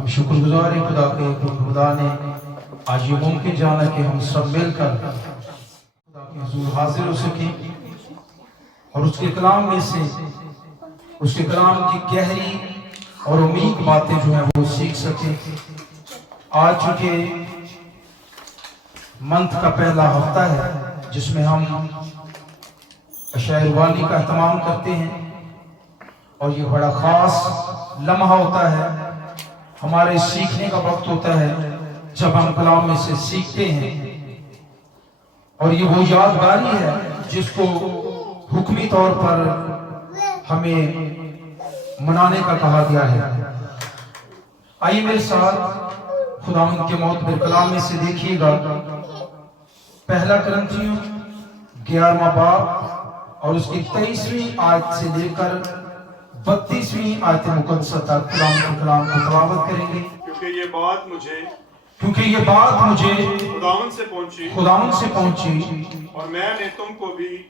हम शुक्रगुजार हैं खुदा के कि खुदा ने आज ये मुमकिन जाना कि हम सब मिलकर खुदा के हुजूर हाजिर हो सके और उसके कलाम में से उसके कलाम की गहरी और उम्मीद बातें जो है वो सीख सके। आज चूंकि मंथ का पहला हफ्ता है जिसमें हम अशायरवानी का एहतमाम करते हैं और ये बड़ा खास लम्हा होता है, हमारे सीखने का वक्त होता है जब हम कलाम में से सीखते हैं। और ये वो यादगारी है जिसको हुक्मी तौर पर हमें मनाने का कहा गया है। आइए मेरे साथ खुदावंद के मौतबर कलाम में से देखिएगा पहला कुरिन्थियों 11वां बाब और उसकी 23वीं आयत से लेकर 32वीं आयत मुकद्दस तक खुदावंद के कलाम को तिलावत करेंगे। क्योंकि ये बात मुझे खुदावंद से पहुंची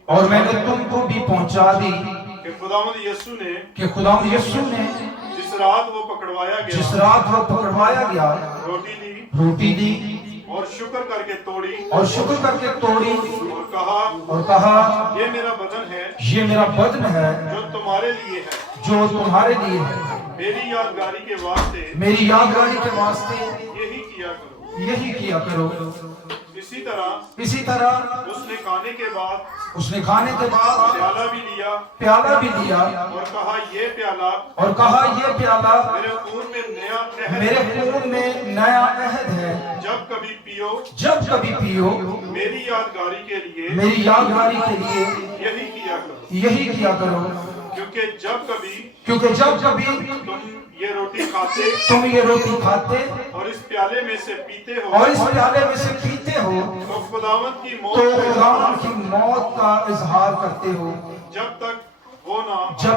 और मैंने तुमको भी पहुंचा दी कि खुदावंद यीशु ने जिस रात वो पकड़वाया गया रोटी दी और शुक्र करके तोड़ी और कहा ये मेरा बदन है जो तुम्हारे लिए है। मेरी यादगारी के वास्ते यही किया करो। इसी तरह उसने खाने के बाद प्याला भी लिया और कहा ये प्याला मेरे खून में नया अहद है। जब कभी पियो मेरी यादगारी के लिए यही किया करो। क्योंकि जब कभी तुम ये रोटी खाते और इस प्याले में से पीते हो तो खुदावंद की मौत का इजहार करते हो जब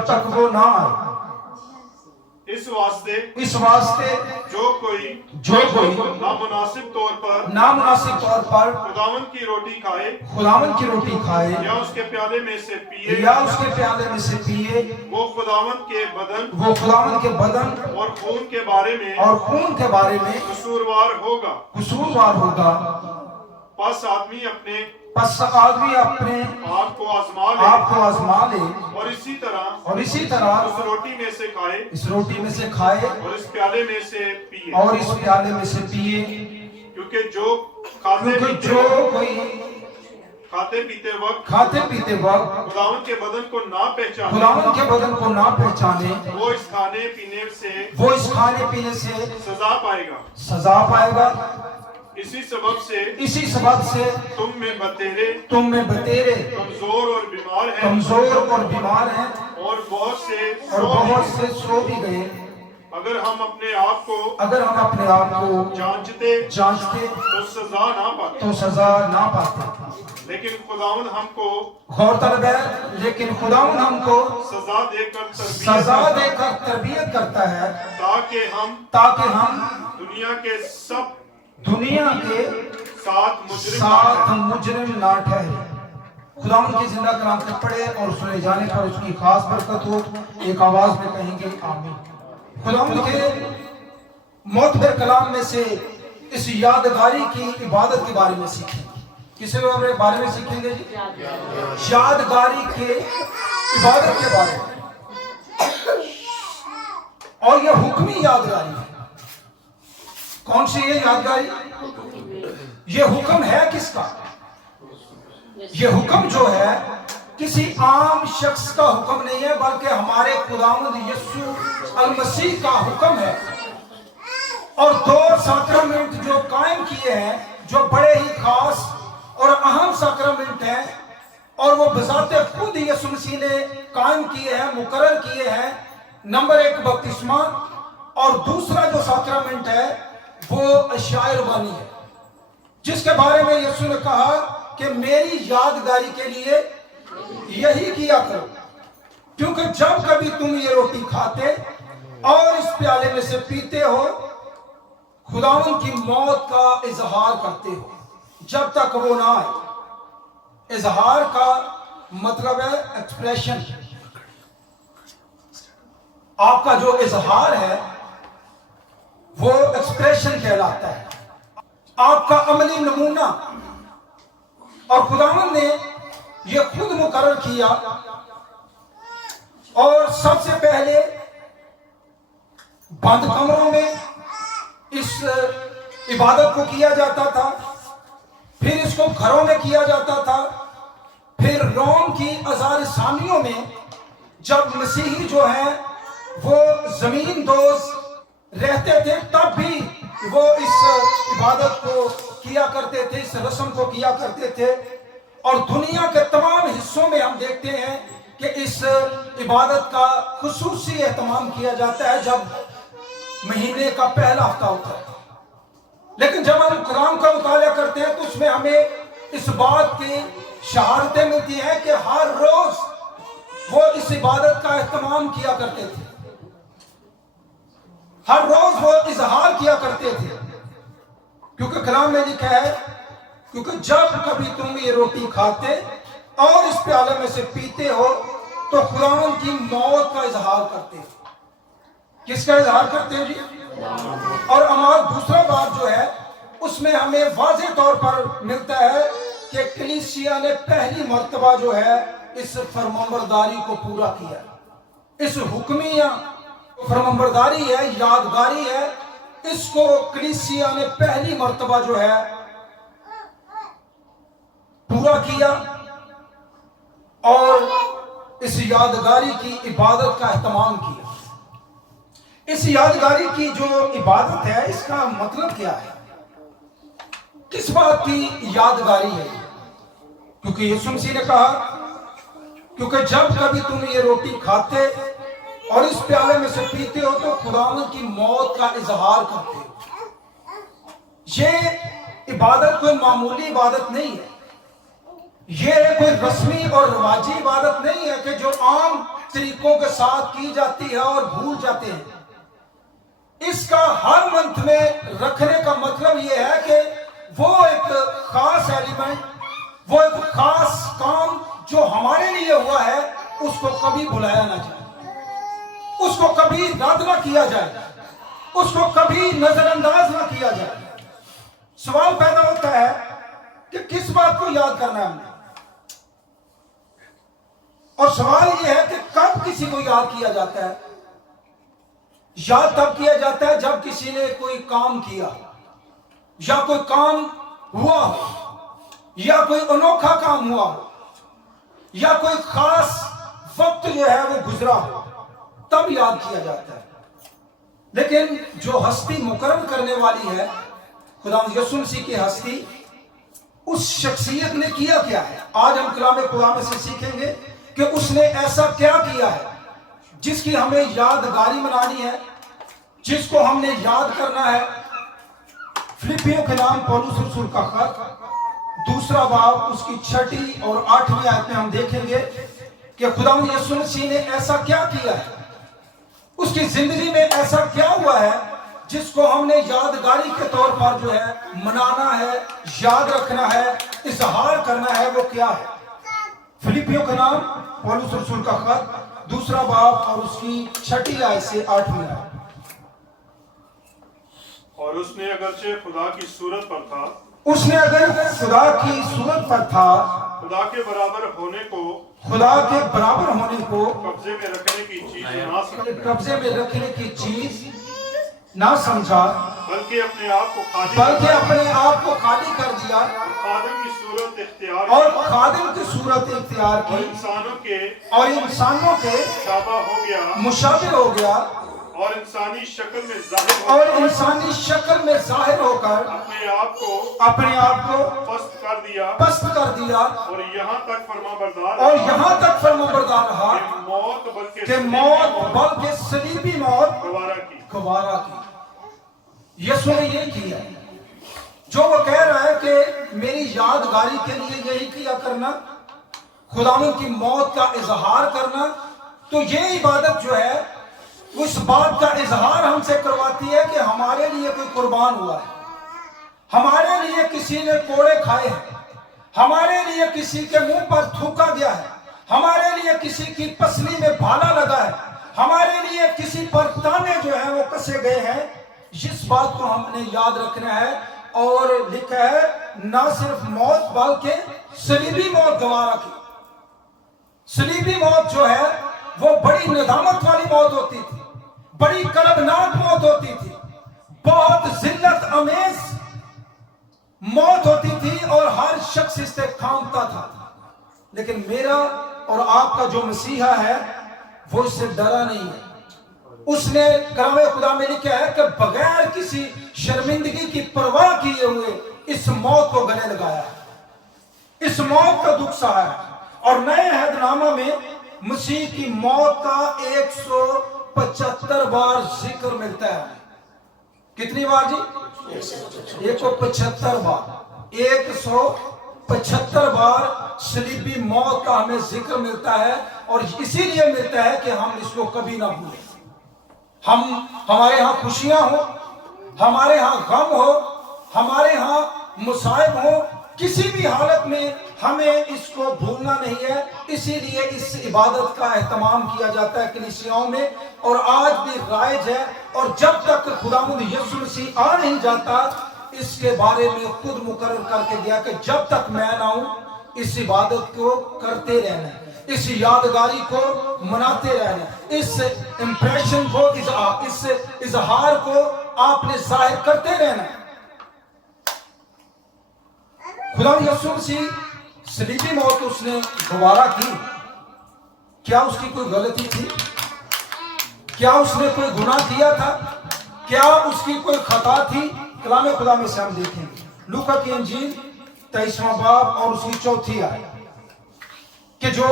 तक वो ना आए। इस वास्ते जो कोई नामुनासिब तौर पर खुदावंद की रोटी खाए या उसके प्याले में से पिए वो खुदावंद के बदन और खून के बारे में कसूरवार होगा। बस आदमी अपने आप को आजमा ले और इसी तरह इस रोटी में से खाए और इस प्याले में से पिए। क्योंकि जो खाते पीते वक्त खुदावंद के बदन को ना पहचाने वो इस खाने पीने से सजा पाएगा। इसी सबब से तुम में बतेरे कमजोर और बीमार हैं और बहुत से सो भी गए। अगर हम अपने आप को जांचते तो सजा ना पाते। लेकिन खुदावंद हमको सजा देकर तरबियत करता है ताकि हम दुनिया के साथ मुजरिम ना ठहरे। खुदावंद की जिंदा कलाम से पढ़े और सुने जाने पर उसकी खास बरकत हो। एक आवाज में कहेंगे आमीन। खुदावंद के मौतबर कलाम में से इस यादगारी की इबादत के बारे में सीखेंगे। किस बारे में सीखेंगे जी? यादगारी के इबादत के बारे में। और यह हुक्मी यादगारी है। कौन सी ये यादगारी? ये हुक्म है किसका? ये हुक्म जो है किसी आम शख्स का हुक्म नहीं है बल्कि हमारे खुदावंद यीशु अल मसीह का हुक्म है। और दो साक्रामेंट जो कायम किए हैं जो बड़े ही खास और अहम साक्रामेंट हैं और वो बजाते खुद यीशु मसीह ने कायम किए हैं, मुकर्रर किए हैं। नंबर 1 बपतिस्मा और दूसरा जो साक्रामेंट है वो अशायरवानी है जिसके बारे में यीशु ने कहा कि मेरी यादगारी के लिए यही किया करो। क्योंकि जब कभी तुम ये रोटी खाते और इस प्याले में से पीते हो खुदावंद की मौत का इजहार करते हो जब तक वो ना आए। इजहार का मतलब है एक्सप्रेशन। आपका जो इजहार है وہ ایکسپریشن کہلاتا ہے، آپ کا عملی نمونہ. اور خداوند نے یہ خود مقرر کیا، اور سب سے پہلے بند کمروں میں اس عبادت کو کیا جاتا تھا، پھر اس کو گھروں میں کیا جاتا تھا، پھر روم کی آزار ثانیوں میں جب مسیحی جو ہیں وہ زمین دوز رہتے تھے تب بھی وہ اس عبادت کو کیا کرتے تھے، اس رسم کو کیا کرتے تھے. اور دنیا کے تمام حصوں میں ہم دیکھتے ہیں کہ اس عبادت کا خصوصی اہتمام کیا جاتا ہے جب مہینے کا پہلا ہفتہ ہوتا ہے. لیکن جب ہم کلام کا مطالعہ کرتے ہیں تو اس میں ہمیں اس بات کی شہادتیں ملتی ہیں کہ ہر روز وہ اس عبادت کا اہتمام کیا کرتے تھے، ہر روز وہ اظہار کیا کرتے تھے. کیونکہ کلام میں لکھا ہے، کیونکہ جب کبھی تم یہ روٹی کھاتے اور اس پیالے میں سے پیتے ہو تو خداوند کی موت کا اظہار کرتے ہو. کس کا اظہار کرتے ہیں جی؟ اور اعمال دوسرا باب جو ہے اس میں ہمیں واضح طور پر ملتا ہے کہ کلیسیا نے پہلی مرتبہ جو ہے اس فرمانبرداری کو پورا کیا. اس حکمیہ فرمانبرداری ہے، یادگاری ہے، اس کو کلیسیا نے پہلی مرتبہ جو ہے پورا کیا اور اس یادگاری کی عبادت کا اہتمام کیا. اس یادگاری کی جو عبادت ہے اس کا مطلب کیا ہے؟ کس بات کی یادگاری ہے؟ کیونکہ یسوع مسیح نے کہا، کیونکہ جب کبھی تم یہ روٹی کھاتے اور اس پیالے میں سے پیتے ہو تو خداوند کی موت کا اظہار کرتے ہو. یہ عبادت کوئی معمولی عبادت نہیں ہے، یہ کوئی رسمی اور رواجی عبادت نہیں ہے کہ جو عام طریقوں کے ساتھ کی جاتی ہے اور بھول جاتے ہیں. اس کا ہر منتھ میں رکھنے کا مطلب یہ ہے کہ وہ ایک خاص ایلیمنٹ، وہ ایک خاص کام جو ہمارے لیے ہوا ہے اس کو کبھی بھلایا نہ جائے، اس کو کبھی رد نہ کیا جائے، اس کو کبھی نظر انداز نہ کیا جائے. سوال پیدا ہوتا ہے کہ کس بات کو یاد کرنا ہے ہم نے، اور سوال یہ ہے کہ کب کسی کو یاد کیا جاتا ہے. یاد تب کیا جاتا ہے جب کسی نے کوئی کام کیا، یا کوئی کام ہوا ہو، یا کوئی انوکھا کام ہوا ہو، یا کوئی خاص وقت جو ہے وہ گزرا ہو، تب یاد کیا جاتا ہے. لیکن جو ہستی مقرر کرنے والی ہے خداوند یسوع مسیح کی ہستی، اس شخصیت نے کیا کیا ہے. آج ہم کلام خدا میں سے سیکھیں گے کہ اس نے ایسا کیا کیا ہے جس کی ہمیں یادگاری منانی ہے، جس کو ہم نے یاد کرنا ہے. فلپیوں کے نام پولس رسول کا خط دوسرا باب اس کی 6 اور 8 آیت میں ہم دیکھیں گے کہ خداوند یسوع مسیح نے ایسا کیا کیا ہے، اس کی زندگی میں ایسا کیا ہوا ہے جس کو ہم نے یادگاری کے طور پر جو ہے منانا ہے، یاد رکھنا ہے، اظہار کرنا ہے. وہ کیا ہے؟ فلپیوں کا نام پولس رسول کا خط دوسرا باب اور اس کی 6 آیت سے 8 آیت. اور اس نے اگرچہ خدا کی صورت پر تھا، اس نے اگر خدا کی صورت پر تھا، خدا کے برابر ہونے کو خدا کے برابر ہونے کو قبضے میں رکھنے کی چیز نہ سمجھا، قبضے میں رکھنے کی چیز نہ سمجھا، بلکہ اپنے آپ کو خالی کر دیا، خادم کی صورت اختیار اور کی، خادم کی صورت اختیار اور کی، انسانوں کے شابہ ہو گیا، مشابہ ہو گیا، اور انسانی شکل میں ظاہر ہو کر اپنے آپ کو پست کر دیا اور یہاں تک فرمانبردار رہا کہ موت بلکہ صلیبی موت گوارا کی. یسوع نے یہ کیا جو وہ کہہ رہا ہے کہ میری یادگاری کے لیے یہی کیا کرنا، خداوند کی موت کا اظہار کرنا. تو یہ عبادت جو ہے اس بات کا اظہار ہم سے کرواتی ہے کہ ہمارے لیے کوئی قربان ہوا ہے، ہمارے لیے کسی نے کوڑے کھائے ہیں، ہمارے لیے کسی کے منہ پر تھوکا گیا ہے، ہمارے لیے کسی کی پسلی میں بھالا لگا ہے، ہمارے لیے کسی پر تانے جو ہیں وہ کسے گئے ہیں. اس بات کو ہم نے یاد رکھنا ہے، اور لکھا ہے نہ صرف موت بلکہ صلیبی موت گوارا کی۔ صلیبی موت جو ہے وہ بڑی ندامت والی موت ہوتی تھی، بڑی کربناک موت ہوتی تھی، بہت ذلت امیز موت ہوتی تھی، اور ہر شخص اس سے کانپتا تھا۔ لیکن میرا اور آپ کا جو مسیحا ہے وہ اس سے ڈرا نہیں ہے۔ اس نے کلام خدا میں لکھا ہے کہ بغیر کسی شرمندگی کی پرواہ کیے ہوئے اس موت کو گلے لگایا ہے، اس موت کا دکھ سہا ہے۔ اور نئے عہد نامہ میں مسیح کی موت کا 175 بار ذکر ملتا ہے۔ کتنی بار جی؟ 175 بار، 175 بار صلیبی موت کا ہمیں ذکر ملتا ہے، اور اسی لیے ملتا ہے کہ ہم اس کو کبھی نہ بھولیں۔ ہمارے ہاں خوشیاں ہو، ہمارے ہاں غم ہو، ہمارے ہاں مصائب ہو، کسی بھی حالت میں ہمیں اس کو بھولنا نہیں ہے۔ اسی لیے اس عبادت کا اہتمام کیا جاتا ہے کلیسیاؤں میں، اور آج بھی رائج ہے۔ اور جب تک خداوند یسوع مسیح آ نہیں جاتا، اس کے بارے میں خود مقرر کر کے دیا کہ جب تک میں نہ آؤں اس عبادت کو کرتے رہنا، اس یادگاری کو مناتے رہنا، اس امپریشن کو، اس اظہار کو آپ نے ظاہر کرتے رہنا۔ خدا یسوع مسیح صلیبی موت اس نے گوارا کی۔ کیا اس کی کوئی غلطی تھی؟ کیا اس نے کوئی گناہ کیا تھا؟ کیا اس کی کوئی خطا تھی؟ کلام خدا میں سے ہم دیکھیں گے لوکا کی انجیل 23واں باب اور اس کی 4 آیت کہ جو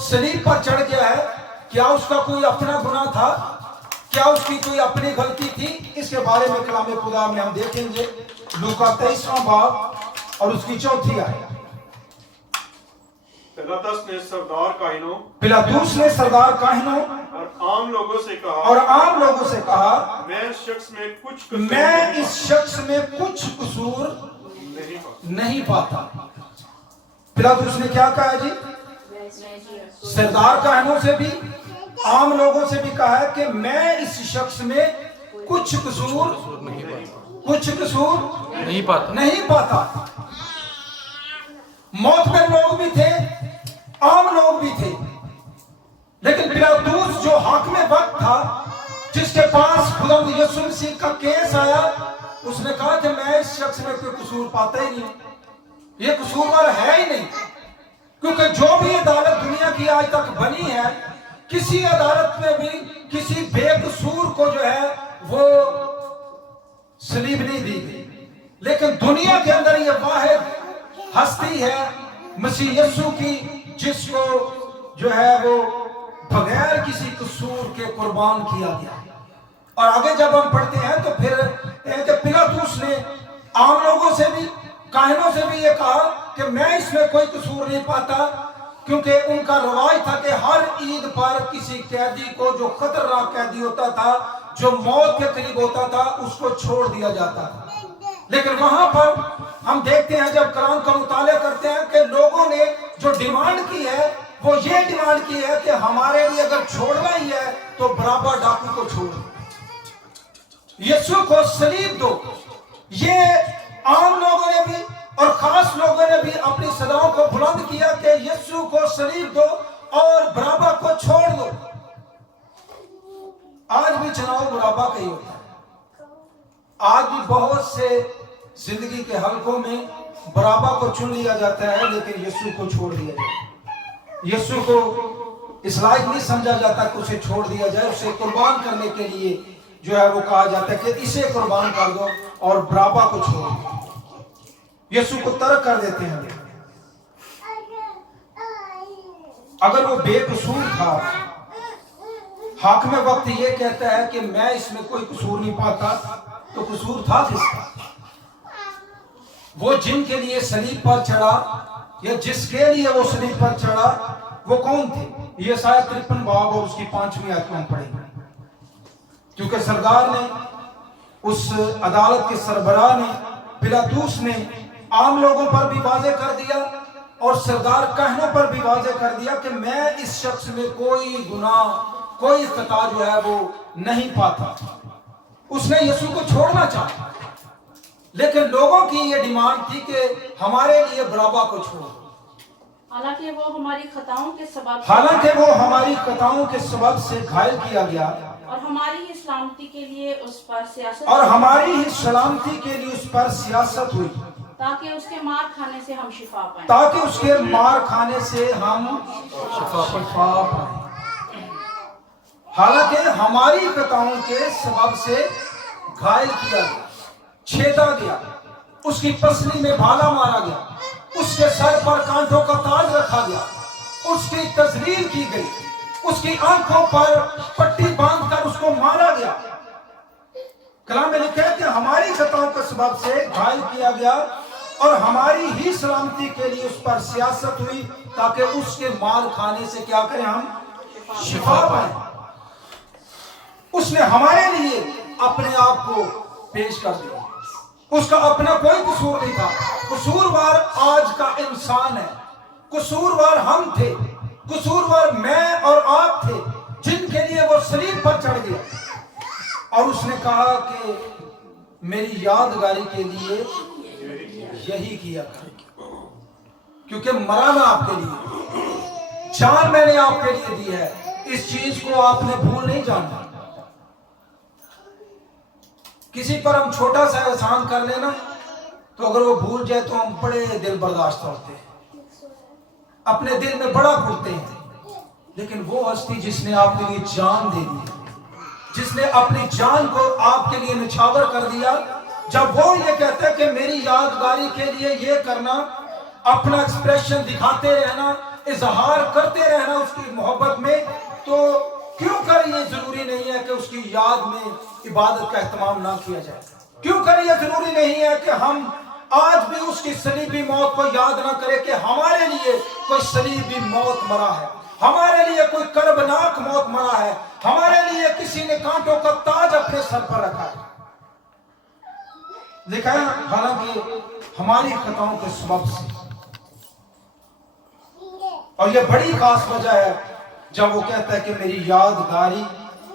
صلیب پر چڑھ گیا ہے، کیا اس کا کوئی اپنا گناہ تھا؟ کیا اس کی کوئی اپنی غلطی تھی؟ اس کے بارے میں کلام خدا میں ہم دیکھیں گے لوکا 23واں باب اور اس کی 4 آیت۔ پلاطس نے سردار کاہنوں پلاطس نے سردار کاہنوں اور عام لوگوں سے کہا میں اس شخص میں کچھ قصور نہیں پاتا۔ پلاطس نے کیا کہا جی؟ سردار کاہنوں سے بھی، عام لوگوں سے بھی کہا ہے کہ میں اس شخص میں کچھ قصور نہیں پاتا۔ موت میں لوگ بھی تھے، عام لوگ بھی تھے، لیکن پلاطس جو حاکم وقت تھا، جس کے پاس خداوند یسوع مسیح کا کیس آیا، اس نے کہا کہ میں اس شخص میں کوئی قصور پاتا ہی نہیں، یہ قصوروار ہے ہی نہیں۔ کیونکہ جو بھی عدالت دنیا کی آج تک بنی ہے، کسی عدالت میں بھی کسی بے قصور کو جو ہے وہ صلیب نہیں دی گئی، لیکن دنیا کے اندر یہ واحد ہستی ہے مسیح یسوع کی، جس کو جو ہے وہ بغیر کسی قصور کے قربان کیا گیا۔ اور آگے جب ہم پڑھتے ہیں تو پھر پلاطس نے عام لوگوں سے بھی، کاہنوں سے بھی یہ کہا کہ میں اس میں کوئی قصور نہیں پاتا، کیونکہ ان کا رواج تھا کہ ہر عید پر کسی قیدی کو، جو خطرناک قیدی ہوتا تھا، جو موت کے قریب ہوتا تھا، اس کو چھوڑ دیا جاتا تھا۔ لیکن وہاں پر ہم دیکھتے ہیں جب قرآن کا مطالعہ کرتے ہیں کہ لوگوں نے جو ڈیمانڈ کی ہے وہ یہ ڈیمانڈ کی ہے کہ ہمارے لیے اگر چھوڑنا ہی ہے تو برابا ڈاکو کو چھوڑو، یسوع کو صلیب دو۔ یہ عام لوگوں نے بھی اور خاص لوگوں نے بھی اپنی صداؤں کو بلند کیا کہ یسوع کو صلیب دو اور برابا کو چھوڑ دو۔ آج بھی چناؤ برابا کا ہی ہوتا ہے۔ آج بھی بہت سے زندگی کے حلقوں میں برابا کو چن لیا جاتا ہے، لیکن یسوع کو چھوڑ دیا جاتا ہے۔ یسوع کو اس لائق نہیں سمجھا جاتا کہ اسے چھوڑ دیا جائے، اسے قربان کرنے کے لیے جو ہے وہ کہا جاتا ہے کہ اسے قربان کر دو اور برابا کو چھوڑ دو۔ یسوع کو ترک کر دیتے ہیں۔ اگر وہ بے قصور تھا، حاکم وقت یہ کہتا ہے کہ میں اس میں کوئی قصور نہیں پاتا، تو قصور تھا کس کا؟ وہ جن کے لیے صلیب پر چڑھا یا جس کے لیے وہ صلیب پر چڑھا وہ کون تھے؟ یہ یسایا 53 باب اور اس کی 5ویں آیت کو ہم پڑھیں گے۔ کیونکہ سردار نے، اس عدالت کے سربراہ نے، پلاطس نے عام لوگوں پر بھی واضح کر دیا اور سردار کاہنوں پر بھی واضح کر دیا کہ میں اس شخص میں کوئی گناہ، کوئی خطا جو ہے وہ نہیں پاتا۔ उसने यीशु को छोड़ना चाहा, लेकिन लोगों की ये डिमांड थी कि हमारे लिए बराबा को छोड़ो। हालांकि वो हमारी खताओं के सबब से घायल किया गया और हमारी ही सलामती के लिए उस पर सियासत हुई, ताकि उसके मार खाने से हम शिफा पाएं। हालांकि हमारी खताओं के सबब से घायल किया गया, छेदा गया, उसकी पसली में भाला मारा गया, उसके सर पर कांटों का ताज रखा गया, उसकी तजलील की गई, उसकी आंखों पर पट्टी बांधकर उसको मारा गया। कलाम में लिखा है कि हमारी खताओं के सबब से घायल किया गया और हमारी ही सलामती के लिए उस पर सियासत हुई, ताकि उसके मार खाने से क्या करें, हम शिफा पाएं। उसने हमारे लिए अपने आप को पेश कर दिया, उसका अपना कोई कसूर नहीं था। कसूरवार आज का इंसान है, कसूरवार हम थे, कसूरवार मैं और आप थे, जिनके लिए वो सलीब पर चढ़ गया। और उसने कहा कि मेरी यादगारी के लिए यही किया कर, क्योंकि मरा मैं आपके लिए, जान मैंने आपके लिए दी है, इस चीज को आपने भूल नहीं जाना। किसी पर हम छोटा सा एहसान कर लेना, तो अगर वो भूल जाए तो हम बड़े दिल बर्दाश्त होते हैं, अपने दिल में बड़ा घुटते हैं। लेकिन वो हस्ती जिसने आपके लिए जान दे दी, जिसने अपनी जान को आपके लिए निछावर कर दिया, जब वो ये कहता है कि मेरी यादगारी के लिए ये करना, अपना एक्सप्रेशन दिखाते रहना, इजहार करते रहना उसकी मोहब्बत में, तो क्यों कर ये जरूरी नहीं है कि उसकी याद में इबादत का एहतमाम ना किया जाए? क्यों कर ये जरूरी नहीं है कि हम आज भी उसकी सलीबी मौत को याद ना करें कि हमारे लिए कोई सलीबी मौत मरा है, हमारे लिए कोई कर्बनाक मौत मरा है, हमारे लिए किसी ने कांटों का ताज अपने सर पर रखा है। लिखा है हालांकि हमारी खताओं के सबब से, और यह बड़ी खास वजह है जब वो कहता है कि मेरी यादगारी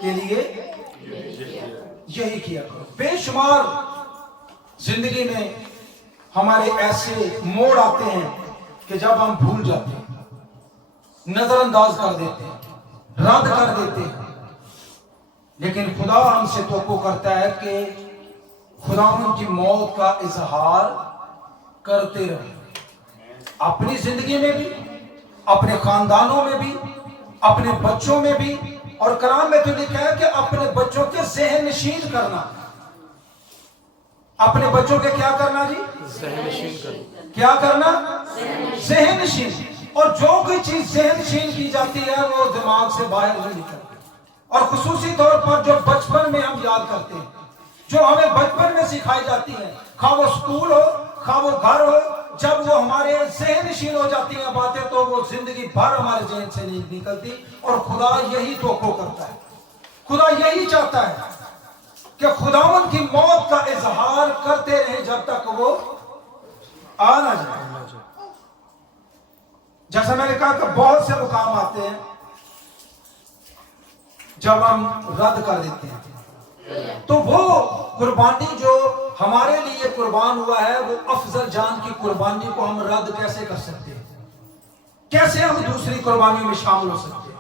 के लिए यही किया करो। बेशुमार जिंदगी में हमारे ऐसे मोड़ आते हैं कि जब हम भूल जाते हैं, नजरअंदाज कर देते हैं, रद्द कर देते हैं, लेकिन खुदा हमसे तवक्को करता है कि खुदा उनकी मौत का इजहार करते रहे, अपनी जिंदगी में भी, अपने खानदानों में भी, अपने बच्चों में भी। और कलाम में तो लिखा है कि अपने बच्चों के ज़हन नशीन करना। अपने बच्चों के क्या करना जी? ज़हन नशीन करना। क्या करना? ज़हन नशीन। और जो कोई चीज ज़हन नशीन की जाती है वो दिमाग से बाहर नहीं निकलती। और खुसूसी तौर पर जो बचपन में हम याद करते हैं, जो हमें बचपन में सिखाई जाती है, खा वो स्कूल हो, खा वो घर हो, जब वो हमारे ज़हन नशीन हो जाती हैं बातें, तो वो जिंदगी भर हमारे ज़हन से नहीं निकलती। और खुदा यही तवक्को करता है, खुदा यही चाहता है कि खुदावंद की मौत का इजहार करते रहे जब तक वो आ ना जाए। जैसा मैंने कहा कि बहुत से मुकाम आते हैं जब हम रद्द कर देते हैं, तो वो कुर्बानी जो हमारे लिए कुर्बान हुआ है, वो अफजल जान की कुर्बानी को हम रद्द कैसे कर सकते हैं? कैसे हम दूसरी कुर्बानियों में शामिल हो सकते हैं?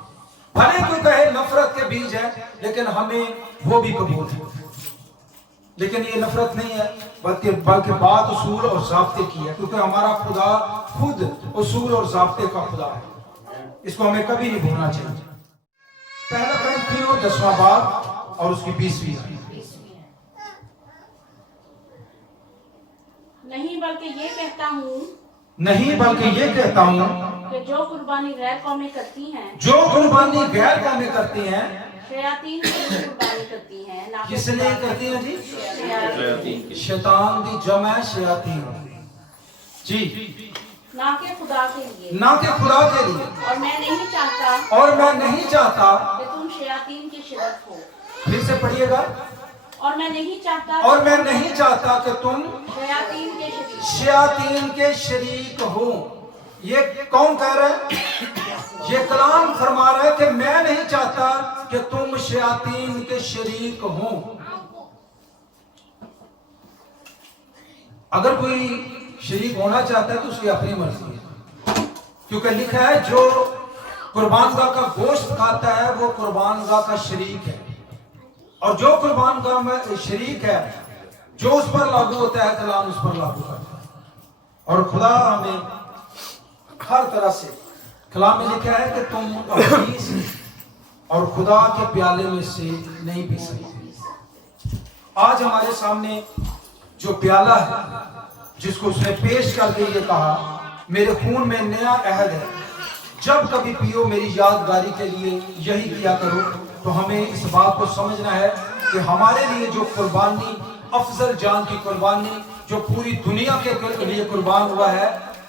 भले कोई कहे नफरत के बीज है, लेकिन हमें वो भी कबूल है। लेकिन ये नफरत नहीं है, बल्कि बात उसूल और ज़ाब्ते की है, क्योंकि हमारा खुदा खुद उसूल और ज़ाब्ते का खुदा है। इसको हमें कभी नहीं भूलना चाहिए। पहला कुरिन्थियों 10वां बाब और उसकी 20वीं आयत। नहीं बल्कि ये कहता हूँ कि जो कुर्बानी गैर कौमें करती हैं, शयातीन की कुर्बानी करती हैं, ना किसने करती है जी? शैतान की जमा है शयातीन जी, ना के खुदा के लिए। और मैं नहीं चाहता कि तुम शयातीन के शरीक हो। फिर से पढ़िएगा। और मैं नहीं चाहता कि तुम शयातीन के शरीक हो। ये कौन कह रहा है? ये कलाम फरमा रहा है कि मैं नहीं चाहता कि तुम शयातीन के शरीक हो। अगर कोई शरीक होना चाहता है तो उसकी अपनी मर्जी है, क्योंकि लिखा है जो कुर्बान गाह का गोश्त खाता है वो कुर्बान गाह का शरीक है, और जो कुर्बान गाह में शरीक है जो उस पर लागू होता है कलाम उस पर लागू करता है। और खुदा हमें हर तरह से कलाम में लिखा है कि तुम अपनी और खुदा के प्याले में से नहीं पी सकते। आज हमारे सामने जो प्याला है जिसको उसने पेश करके ये कहा मेरे खून में नया अहद है, जब कभी पियो मेरी यादगारी के लिए यही किया करो। तो हमें इस बात को समझना है कि हमारे लिए जो कुर्बानी, अफजल जान की कुर्बानी जो पूरी दुनिया के लिए कुर्बान हुआ है,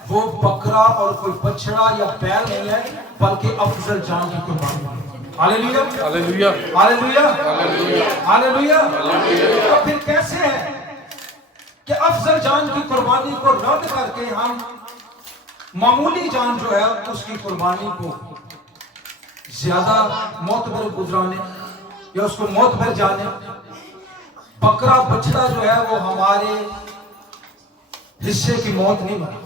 वो बकरा और कोई बछड़ा या बैल नहीं है, बल्कि अफजल जान की कुर्बानी है। Hallelujah hallelujah hallelujah hallelujah. तो फिर कैसे है कि अफजल जान की कुर्बानी को रद्द करके हम मामूली जान जो है उसकी कुर्बानी को ज्यादा मोतबर गुजराने या उसको मोतबर जाने। बकरा बछड़ा जो है वो हमारे हिस्से की मौत नहीं मरा।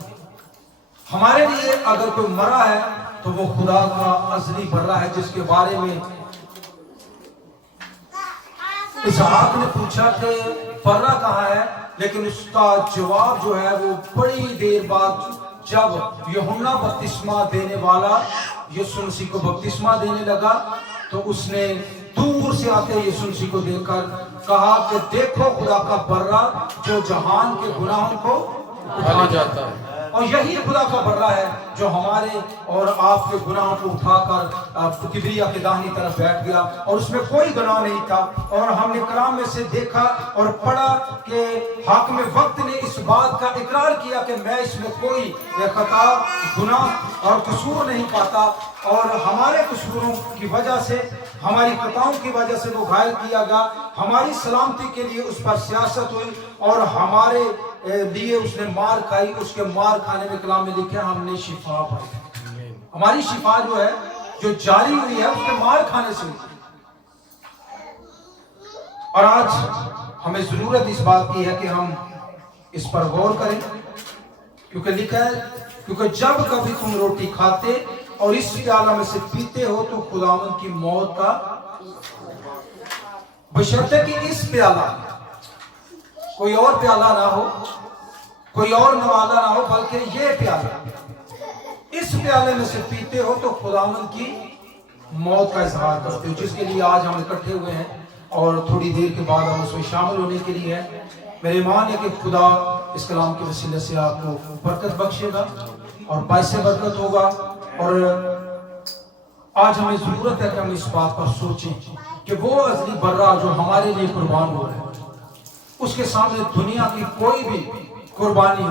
हमारे लिए अगर कोई मरा है तो वो खुदा का अजली बर्रा है, जिसके बारे में इसहाक ने पूछा कि बर्रा कहाँ है, लेकिन उसका जवाब जो है वो बड़ी देर बाद जब यूहन्ना बपतिस्मा देने वाला यीशु मसीह को बपतिस्मा देने लगा तो उसने दूर से आते यीशु मसीह को देखकर कहा कि देखो खुदा का बर्रा जो जहान के गुनाहों को उठा जाता है। और यही खुदा का बर्रा है जो हमारे और आपके गुनाहों को उठाकर किबरिया के दाहिनी तरफ बैठ गया, और उसमें कोई गुनाह नहीं था। और हमने कलाम में से देखा और पढ़ा कि हाकिम वक्त ने इस बात का इकरार किया कि मैं इसमें कोई खता, गुनाह और कसूर नहीं पाता, और हमारे कसूरों की वजह से, हमारी खताओं की वजह से वो घायल किया गया। हमारी सलामती के लिए उस पर सियासत हुई और हमारे लिए उसने मार खाई। उसके मार खाने में कलाम में लिखा हमने शिफा पाई। हमारी शिफा जो है जो जारी हुई है उसके मार खाने से। और आज हमें जरूरत इस बात की है कि हम इस पर गौर करें, क्योंकि लिखा है क्योंकि जब कभी तुम रोटी खाते और इस प्याला में से पीते हो तो खुदावंद की मौत का, बशर्ते कि इस प्याला कोई और प्याला ना हो, कोई और नवाला ना हो, बल्कि ये प्याला, इस प्याले में से पीते हो तो खुदावंद की मौत का इजहार करते हो, जिसके लिए आज हम इकट्ठे हुए हैं और थोड़ी देर के बाद हम उसमें शामिल होने के लिए हैं। मेरे ईमान है कि खुदा इस कलाम के वसीले से आपको बरकत बख्शेगा और पैसे बरकत होगा। और आज हमें जरूरत है कि हम इस बात पर सोचें कि वो अजली बर्रा जो हमारे लिए कुर्बान हुआ है, उसके सामने दुनिया की कोई भी कुर्बानी हो,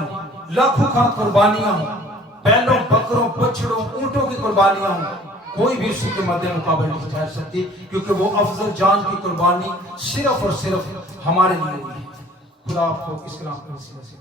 लाखों खां कुर्बानियां हो, बैलों, बकरों, बछड़ों, ऊंटों की कुर्बानियां हो, कोई भी उसी के मध्य मुकाबले नहीं ठहर सकती, क्योंकि वो अफजल जान की कुर्बानी सिर्फ और सिर्फ हमारे लिए हुई है। खुदा आपको इस कलाम के वसीले से